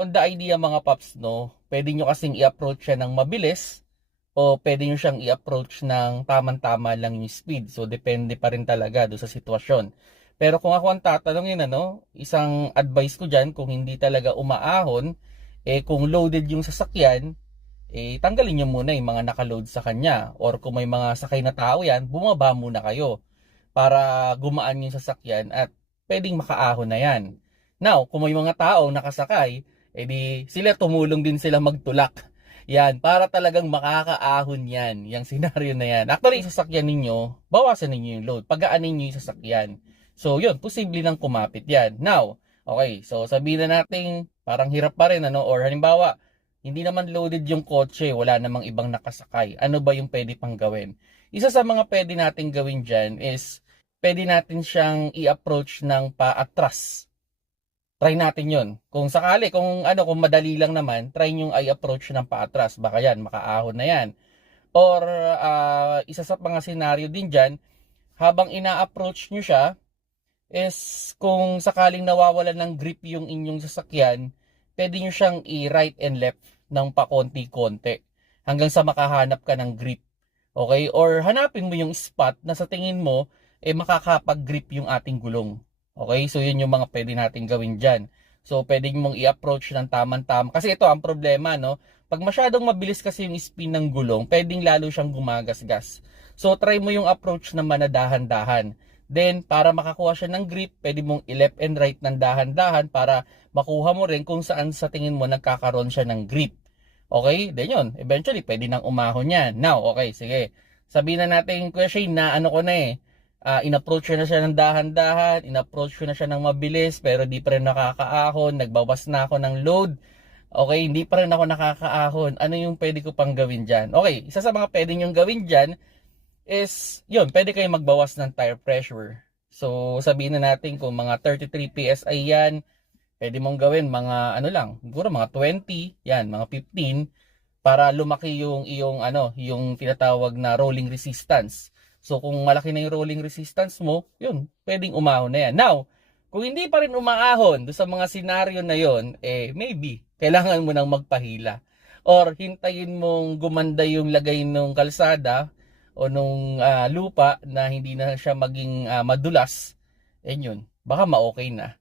on the idea mga paps, no, pwede nyo kasing i-approach siya ng mabilis o pwede nyo siyang i-approach ng tamang-tama lang yung speed. So, depende pa rin talaga do sa sitwasyon. Pero kung ako ang tatanungin, ano, isang advice ko dyan, kung hindi talaga umaahon, eh kung loaded yung sasakyan, eh tanggalin nyo muna yung mga nakaload sa kanya. Or kung may mga sakay na tao yan, bumaba muna kayo para gumaan yung sasakyan at pwedeng makaahon na yan. Now, kung may mga tao nakasakay, edi sila tumulong din sila magtulak. Yan, para talagang makakaahon yan, yung senaryo na yan. Actually, yung sasakyan ninyo, bawasan ninyo yung load. Pagaanin nyo yung sasakyan. So, yun, posible nang kumapit yan. Now, okay, so sabihin na natin, parang hirap pa rin, ano, or halimbawa, hindi naman loaded yung kotse, wala namang ibang nakasakay. Ano ba yung pwede pang gawin? Isa sa mga pwede natin gawin dyan is, pwede natin siyang i-approach ng paatras. Try natin yon. Kung sakali, kung ano, kung madali lang naman, try nyo i-approach ng paatras. Baka yan, makaahon na yan. Or, ah, isa sa mga senaryo din dyan, habang ina-approach nyo siya, is kung sakaling nawawalan ng grip yung inyong sasakyan, pwede nyo siyang i-right and left ng pakonti-konti hanggang sa makahanap ka ng grip. Okay? Or hanapin mo yung spot na sa tingin mo, eh makakapag-grip yung ating gulong. Okay? So, yun yung mga pwede natin gawin dyan. So, pwede mong i-approach ng tamang-tama. Kasi ito ang problema, no? Pag masyadong mabilis kasi yung spin ng gulong, pwedeng lalo siyang gumagasgas. So, try mo yung approach na manadahan-dahan. Then, para makakuha siya ng grip, pwede mong i-left and right ng dahan-dahan para makuha mo rin kung saan sa tingin mo nagkakaroon siya ng grip. Okay? Then yun, eventually, pwede nang umahon yan. Now, okay, sige. Sabihin na natin, Kuya Shane, na ano ko na eh, ah, in-approach na siya ng dahan-dahan, in-approach ko na siya ng mabilis, pero di pa rin nakakaahon, nagbawas na ako ng load. Okay, hindi pa rin ako nakakaahon. Ano yung pwede ko pang gawin dyan? Okay, isa sa mga pwede nyong gawin dyan is, yun, pwede kayo magbawas ng tire pressure. So, sabihin na natin kung mga 33 PSI yan, pwede mong gawin mga ano lang, siguro mga 20, yan, mga 15 para lumaki yung iyong ano, yung tinatawag na rolling resistance. So kung malaki na yung rolling resistance mo, yun, pwedeng umahon na yan. Now, kung hindi pa rin umaahon do sa mga senaryo na yon, eh maybe kailangan mo nang magpahila or hintayin mong gumanda yung lagay ng kalsada o nung ah, lupa na hindi na siya maging ah, madulas. Eh yun, baka ma-okay na.